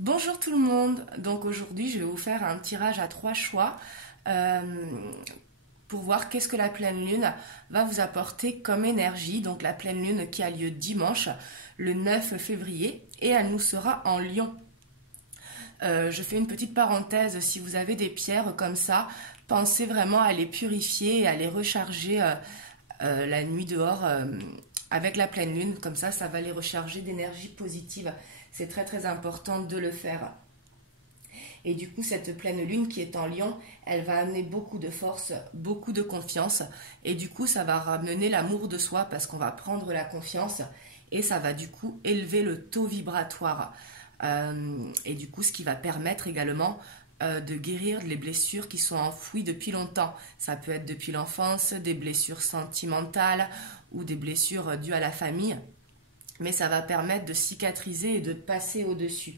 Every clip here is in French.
Bonjour tout le monde, donc aujourd'hui je vais vous faire un tirage à 3 choix euh, pour voir qu'est-ce que la pleine lune va vous apporter comme énergie. Donc la pleine lune qui a lieu dimanche, le 9 février, et elle nous sera en Lion. Je fais une petite parenthèse, si vous avez des pierres comme ça, pensez vraiment à les purifier et à les recharger la nuit dehors avec la pleine lune, comme ça va les recharger d'énergie positive. C'est très très important de le faire. Et du coup, cette pleine lune qui est en Lion, elle va amener beaucoup de force, beaucoup de confiance. Et du coup, ça va ramener l'amour de soi parce qu'on va prendre la confiance et ça va du coup élever le taux vibratoire. Et du coup, ce qui va permettre également de guérir les blessures qui sont enfouies depuis longtemps. Ça peut être depuis l'enfance, des blessures sentimentales ou des blessures dues à la famille. Mais ça va permettre de cicatriser et de passer au-dessus.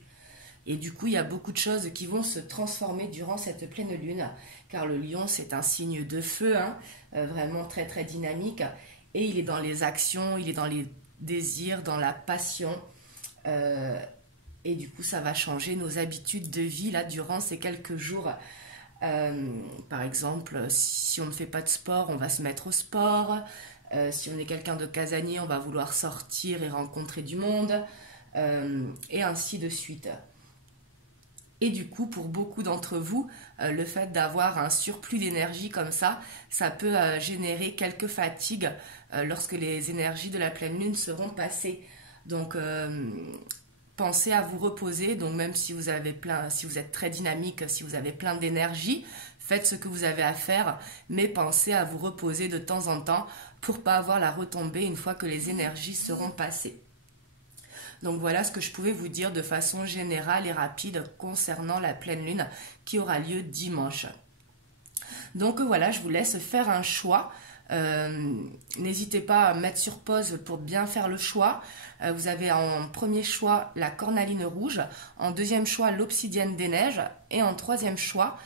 Et du coup, il y a beaucoup de choses qui vont se transformer durant cette pleine lune, car le lion, c'est un signe de feu, vraiment très très dynamique, et il est dans les actions, il est dans les désirs, dans la passion, et du coup, ça va changer nos habitudes de vie là durant ces quelques jours. Par exemple, si on ne fait pas de sport, on va se mettre au sport. Si on est quelqu'un de casanier, on va vouloir sortir et rencontrer du monde, et ainsi de suite. Et du coup, pour beaucoup d'entre vous, le fait d'avoir un surplus d'énergie comme ça peut générer quelques fatigues lorsque les énergies de la pleine lune seront passées. Donc, pensez à vous reposer. Donc, même si vous êtes très dynamique, si vous avez plein d'énergie, faites ce que vous avez à faire, mais pensez à vous reposer de temps en temps pour pas avoir la retombée une fois que les énergies seront passées. Donc voilà ce que je pouvais vous dire de façon générale et rapide concernant la pleine lune qui aura lieu dimanche. Donc voilà, je vous laisse faire un choix. N'hésitez pas à mettre sur pause pour bien faire le choix. Vous avez en premier choix la cornaline rouge, en deuxième choix l'obsidienne des neiges et en troisième choix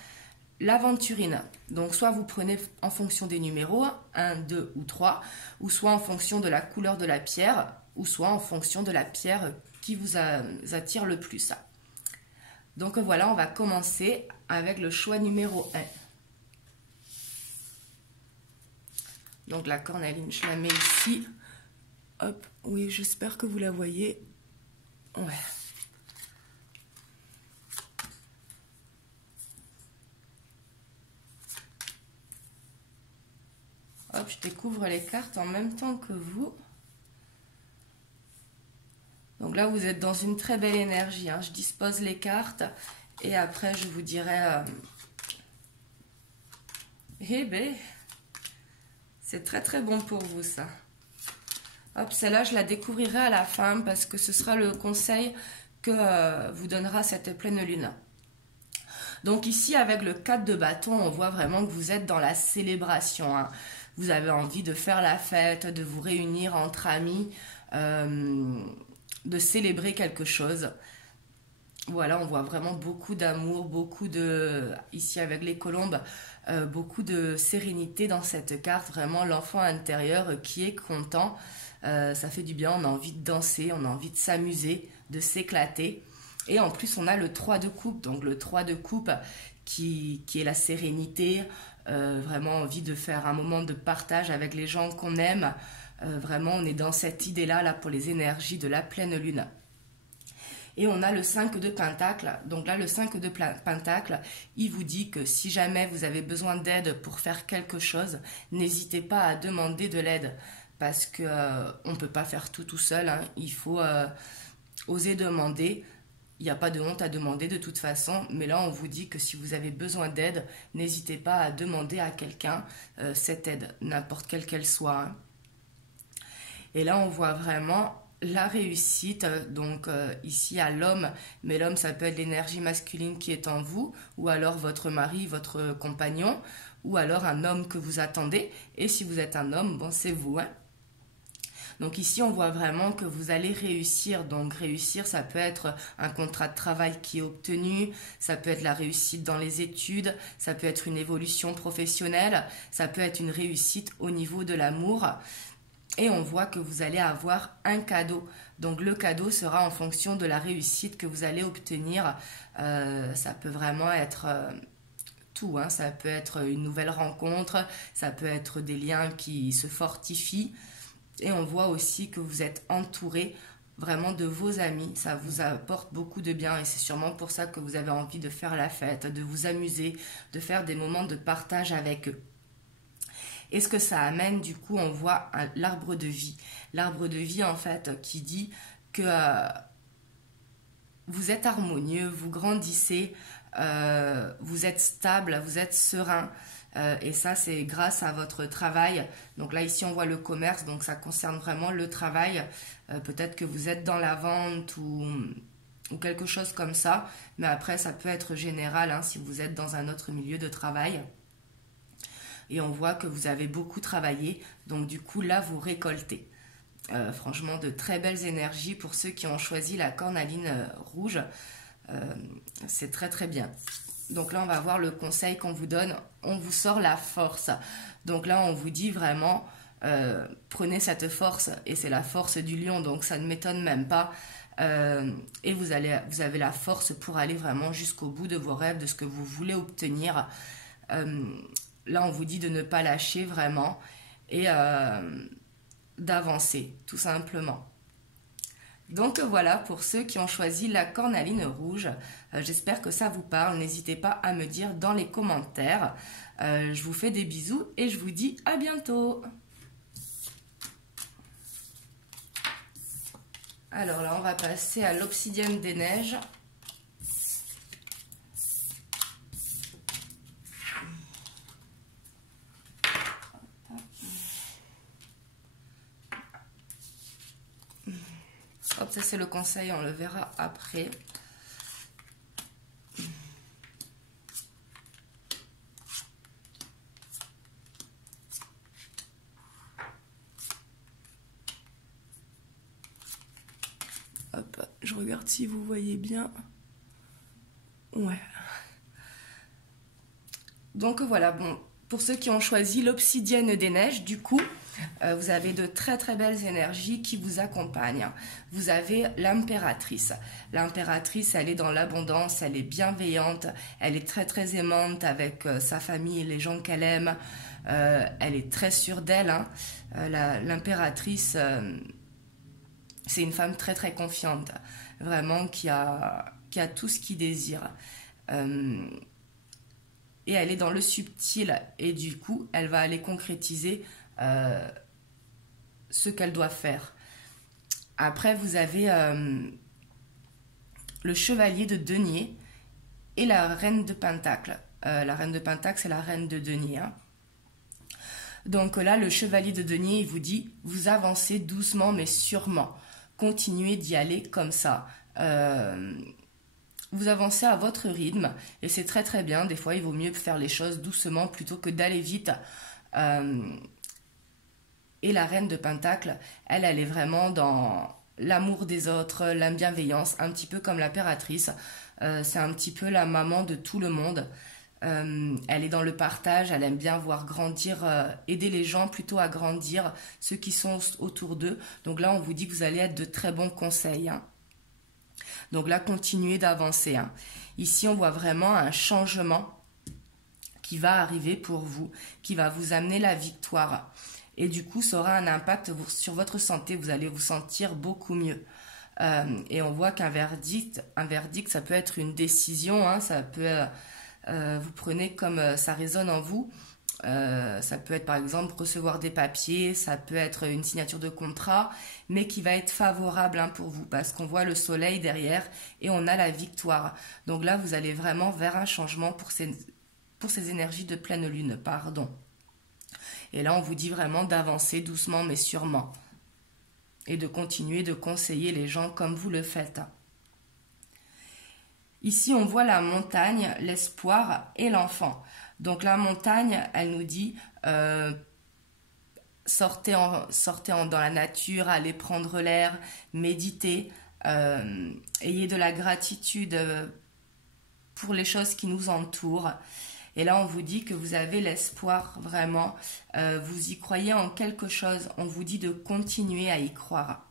l'aventurine. Donc soit vous prenez en fonction des numéros 1, 2 ou 3, ou soit en fonction de la couleur de la pierre, ou soit en fonction de la pierre qui vous attire le plus. Donc voilà, on va commencer avec le choix numéro 1. Donc la cornaline, je la mets ici. Hop, oui, j'espère que vous la voyez. Ouais. Hop, je découvre les cartes en même temps que vous. Donc là, vous êtes dans une très belle énergie. Je dispose les cartes et après, je vous dirai... Eh ben, c'est très très bon pour vous ça. Hop, celle-là, je la découvrirai à la fin parce que ce sera le conseil que vous donnera cette pleine lune. Donc ici, avec le 4 de bâton, on voit vraiment que vous êtes dans la célébration. Vous avez envie de faire la fête, de vous réunir entre amis, de célébrer quelque chose. Voilà, on voit vraiment beaucoup d'amour, ici avec les colombes, beaucoup de sérénité dans cette carte. Vraiment l'enfant intérieur qui est content. Ça fait du bien, on a envie de danser, on a envie de s'amuser, de s'éclater. Et en plus, on a le 3 de coupe. Donc le 3 de coupe qui est la sérénité, vraiment envie de faire un moment de partage avec les gens qu'on aime. Vraiment, on est dans cette idée-là là, pour les énergies de la pleine lune. Et on a le 5 de pentacle. Donc là, le 5 de pentacle, il vous dit que si jamais vous avez besoin d'aide pour faire quelque chose, n'hésitez pas à demander de l'aide. Parce qu'on ne peut pas faire tout seul. Il faut oser demander. Il n'y a pas de honte à demander de toute façon. Mais là, on vous dit que si vous avez besoin d'aide, n'hésitez pas à demander à quelqu'un cette aide, n'importe quelle qu'elle soit. Et là, on voit vraiment la réussite. Donc ici, à l'homme, mais l'homme, ça peut être l'énergie masculine qui est en vous, ou alors votre mari, votre compagnon, ou alors un homme que vous attendez. Et si vous êtes un homme, bon, c'est vous. Donc ici, on voit vraiment que vous allez réussir. Donc réussir, ça peut être un contrat de travail qui est obtenu, ça peut être la réussite dans les études, ça peut être une évolution professionnelle, ça peut être une réussite au niveau de l'amour. Et on voit que vous allez avoir un cadeau Donc le cadeau sera en fonction de la réussite que vous allez obtenir. Ça peut vraiment être tout, hein. Ça peut être une nouvelle rencontre, ça peut être des liens qui se fortifient. Et on voit aussi que vous êtes entouré vraiment de vos amis. Ça vous apporte beaucoup de bien et c'est sûrement pour ça que vous avez envie de faire la fête, de vous amuser, de faire des moments de partage avec eux. Et ce que ça amène, du coup, on voit l'arbre de vie. L'arbre de vie, en fait, qui dit que vous êtes harmonieux, vous grandissez, vous êtes stable, vous êtes serein. Et ça, c'est grâce à votre travail. Donc là, ici, on voit le commerce, donc ça concerne vraiment le travail. Peut-être que vous êtes dans la vente ou quelque chose comme ça. Mais après, ça peut être général, hein, si vous êtes dans un autre milieu de travail. Et on voit que vous avez beaucoup travaillé, donc du coup là vous récoltez. Franchement de très belles énergies pour ceux qui ont choisi la cornaline rouge, c'est très très bien. Donc là on va voir le conseil qu'on vous donne, on vous sort la force. Donc là on vous dit vraiment, prenez cette force, et c'est la force du lion, donc ça ne m'étonne même pas. Et vous avez la force pour aller vraiment jusqu'au bout de vos rêves, de ce que vous voulez obtenir. Là, on vous dit de ne pas lâcher vraiment et d'avancer, tout simplement. Donc voilà, pour ceux qui ont choisi la cornaline rouge, j'espère que ça vous parle. N'hésitez pas à me dire dans les commentaires. Je vous fais des bisous et je vous dis à bientôt. Alors là, on va passer à l'obsidienne des neiges. Hop, ça c'est le conseil, on le verra après. Hop, je regarde si vous voyez bien. Ouais. Donc voilà, bon, pour ceux qui ont choisi l'obsidienne des neiges, du coup, vous avez de très très belles énergies qui vous accompagnent. Vous avez l'impératrice. L'impératrice, elle est dans l'abondance, elle est bienveillante, elle est très très aimante avec sa famille et les gens qu'elle aime. Elle est très sûre d'elle, hein. L'impératrice, c'est une femme très très confiante, vraiment qui a tout ce qu'il désire. Et elle est dans le subtil et du coup, elle va aller concrétiser ce qu'elle doit faire. Après, vous avez le chevalier de denier et la reine de pentacle. La reine de pentacle, c'est la reine de denier, hein. Donc là, le chevalier de denier, il vous dit, vous avancez doucement mais sûrement. Continuez d'y aller comme ça. Vous avancez à votre rythme et c'est très très bien. Des fois, il vaut mieux faire les choses doucement plutôt que d'aller vite. Et la reine de pentacle, elle est vraiment dans l'amour des autres, la bienveillance, un petit peu comme l'impératrice. C'est un petit peu la maman de tout le monde. Elle est dans le partage, elle aime bien voir grandir, aider les gens plutôt à grandir, ceux qui sont autour d'eux. Donc là, on vous dit que vous allez être de très bons conseils, hein. Donc là, continuez d'avancer, hein. Ici, on voit vraiment un changement qui va arriver pour vous, qui va vous amener la victoire. Et du coup, ça aura un impact sur votre santé. Vous allez vous sentir beaucoup mieux. Et on voit qu'un verdict, ça peut être une décision, hein. Ça peut, vous prenez comme ça résonne en vous. Ça peut être par exemple recevoir des papiers, ça peut être une signature de contrat, mais qui va être favorable, hein, pour vous, parce qu'on voit le soleil derrière et on a la victoire. Donc là, vous allez vraiment vers un changement pour ces énergies de pleine lune, pardon. Et là, on vous dit vraiment d'avancer doucement mais sûrement. Et de continuer de conseiller les gens comme vous le faites. Ici, on voit la montagne, l'espoir et l'enfant. Donc la montagne, elle nous dit sortez dans la nature, allez prendre l'air, méditez, ayez de la gratitude pour les choses qui nous entourent. Et là, on vous dit que vous avez l'espoir, vraiment. Vous y croyez en quelque chose. On vous dit de continuer à y croire.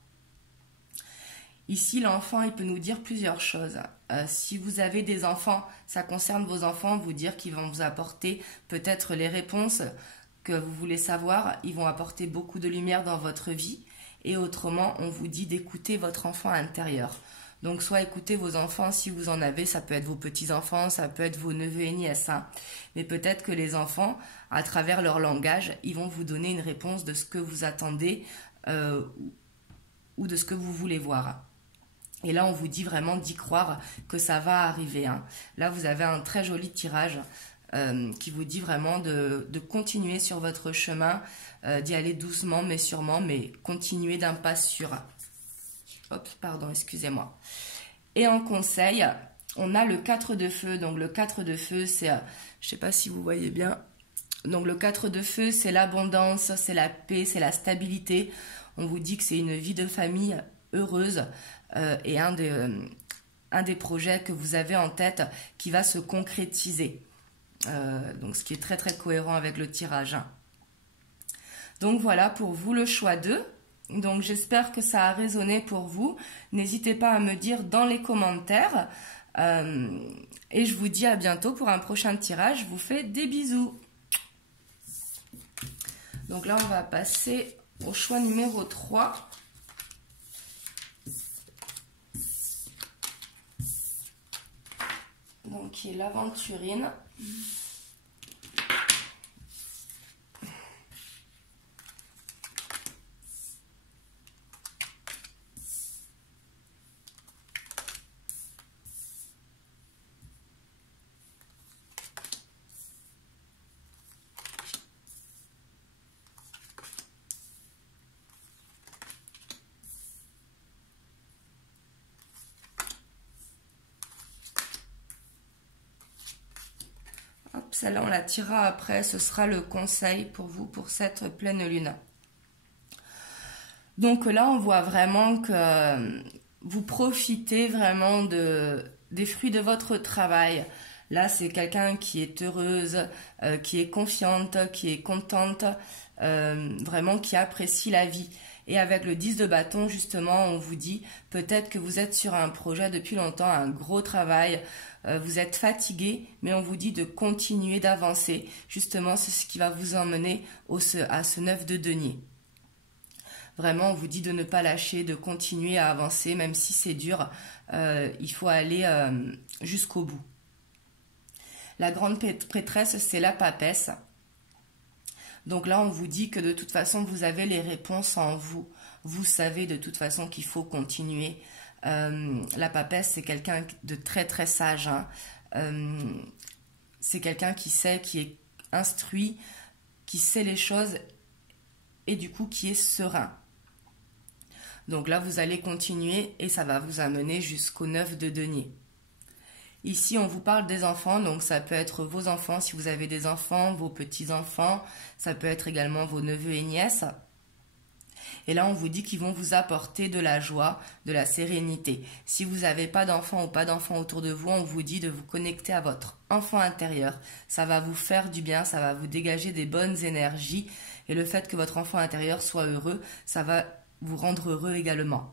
Ici, l'enfant, il peut nous dire plusieurs choses. Si vous avez des enfants, ça concerne vos enfants, vous dire qu'ils vont vous apporter peut-être les réponses que vous voulez savoir. Ils vont apporter beaucoup de lumière dans votre vie. Et autrement, on vous dit d'écouter votre enfant intérieur. Donc, soit écoutez vos enfants si vous en avez, ça peut être vos petits-enfants, ça peut être vos neveux et nièces. Hein. Mais peut-être que les enfants, à travers leur langage, ils vont vous donner une réponse de ce que vous attendez ou de ce que vous voulez voir. Et là, on vous dit vraiment d'y croire que ça va arriver. Hein. Là, vous avez un très joli tirage qui vous dit vraiment de continuer sur votre chemin, d'y aller doucement mais sûrement, mais continuer d'un pas sûr. Hop, pardon, excusez-moi. Et en conseil, on a le 4 de feu. Donc le 4 de feu, c'est, je ne sais pas si vous voyez bien. Donc le 4 de feu, c'est l'abondance, c'est la paix, c'est la stabilité. On vous dit que c'est une vie de famille heureuse et un des projets que vous avez en tête qui va se concrétiser. Donc ce qui est très très cohérent avec le tirage. Donc voilà pour vous le choix 2. Donc j'espère que ça a résonné pour vous. N'hésitez pas à me dire dans les commentaires. Et je vous dis à bientôt pour un prochain tirage. Je vous fais des bisous. Donc là on va passer au choix numéro 3. Donc qui est l'aventurine. Celle-là, on la tirera après. Ce sera le conseil pour vous pour cette pleine lune. Donc là, on voit vraiment que vous profitez vraiment des fruits de votre travail. Là, c'est quelqu'un qui est heureuse, qui est confiante, qui est contente, vraiment qui apprécie la vie. Et avec le 10 de bâton, justement, on vous dit peut-être que vous êtes sur un projet depuis longtemps, un gros travail, vous êtes fatigué, mais on vous dit de continuer d'avancer. Justement, c'est ce qui va vous emmener à ce 9 de denier. Vraiment, on vous dit de ne pas lâcher, de continuer à avancer, même si c'est dur, il faut aller jusqu'au bout. La grande prêtresse, c'est la papesse. Donc là, on vous dit que de toute façon, vous avez les réponses en vous. Vous savez de toute façon qu'il faut continuer. La papesse, c'est quelqu'un de très très sage. Hein. C'est quelqu'un qui sait, qui est instruit, qui sait les choses et du coup qui est serein. Donc là, vous allez continuer et ça va vous amener jusqu'au 9 de denier. Ici, on vous parle des enfants, donc ça peut être vos enfants si vous avez des enfants, vos petits-enfants, ça peut être également vos neveux et nièces. Et là, on vous dit qu'ils vont vous apporter de la joie, de la sérénité. Si vous n'avez pas d'enfants ou pas d'enfants autour de vous, on vous dit de vous connecter à votre enfant intérieur. Ça va vous faire du bien, ça va vous dégager des bonnes énergies. Et le fait que votre enfant intérieur soit heureux, ça va vous rendre heureux également.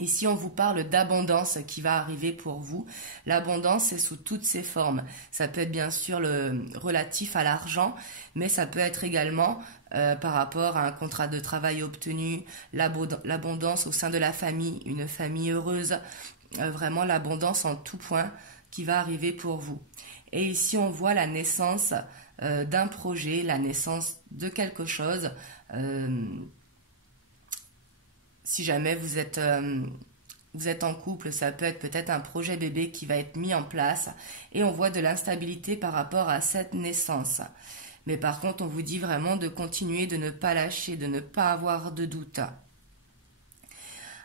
Ici, on vous parle d'abondance qui va arriver pour vous. L'abondance, c'est sous toutes ses formes. Ça peut être bien sûr le relatif à l'argent, mais ça peut être également par rapport à un contrat de travail obtenu, l'abondance au sein de la famille, une famille heureuse, vraiment l'abondance en tout point qui va arriver pour vous. Et ici, on voit la naissance d'un projet, la naissance de quelque chose. Si jamais vous êtes en couple, ça peut être peut-être un projet bébé qui va être mis en place et on voit de l'instabilité par rapport à cette naissance. Mais par contre, on vous dit vraiment de continuer, de ne pas lâcher, de ne pas avoir de doute.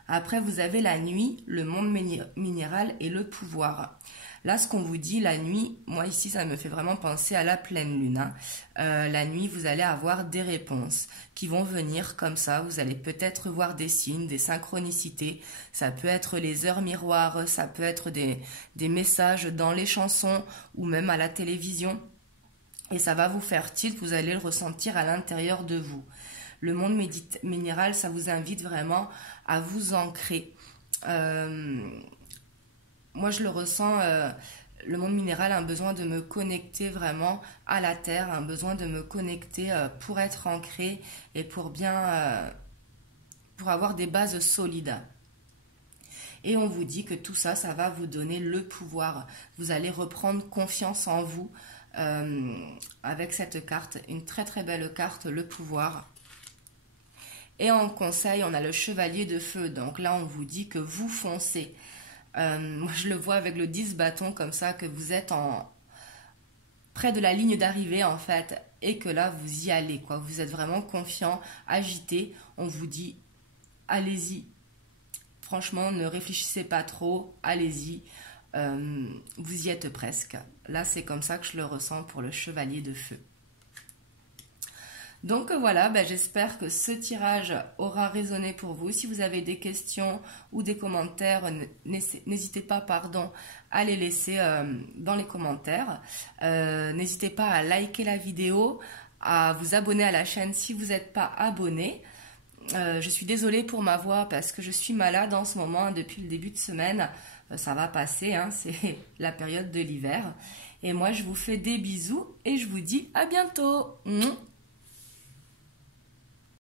Après, vous avez la nuit, le monde minéral et le pouvoir. Là, ce qu'on vous dit, la nuit, moi ici, ça me fait vraiment penser à la pleine lune. Hein. La nuit, vous allez avoir des réponses qui vont venir comme ça. Vous allez peut-être voir des signes, des synchronicités. Ça peut être les heures miroirs, ça peut être des messages dans les chansons ou même à la télévision. Et ça va vous faire tilt, vous allez le ressentir à l'intérieur de vous. Le monde minéral, ça vous invite vraiment à vous ancrer, moi je le ressens, le monde minéral a un besoin de me connecter vraiment à la terre, un besoin de me connecter pour être ancré et pour bien, pour avoir des bases solides. Et on vous dit que tout ça, ça va vous donner le pouvoir. Vous allez reprendre confiance en vous avec cette carte, une très très belle carte, le pouvoir. Et en conseil, on a le chevalier de feu. Donc là, on vous dit que vous foncez. Moi, je le vois avec le 10 bâtons comme ça, que vous êtes près de la ligne d'arrivée en fait. Et que là, vous y allez, quoi. Vous êtes vraiment confiant, agité. On vous dit, allez-y. Franchement, ne réfléchissez pas trop. Allez-y. Vous y êtes presque. Là, c'est comme ça que je le ressens pour le chevalier de feu. Donc voilà, j'espère que ce tirage aura résonné pour vous. Si vous avez des questions ou des commentaires, n'hésitez pas à les laisser dans les commentaires. N'hésitez pas à liker la vidéo, à vous abonner à la chaîne si vous n'êtes pas abonné. Je suis désolée pour ma voix parce que je suis malade en ce moment depuis le début de semaine. Ça va passer, hein, c'est la période de l'hiver. Et moi, je vous fais des bisous et je vous dis à bientôt.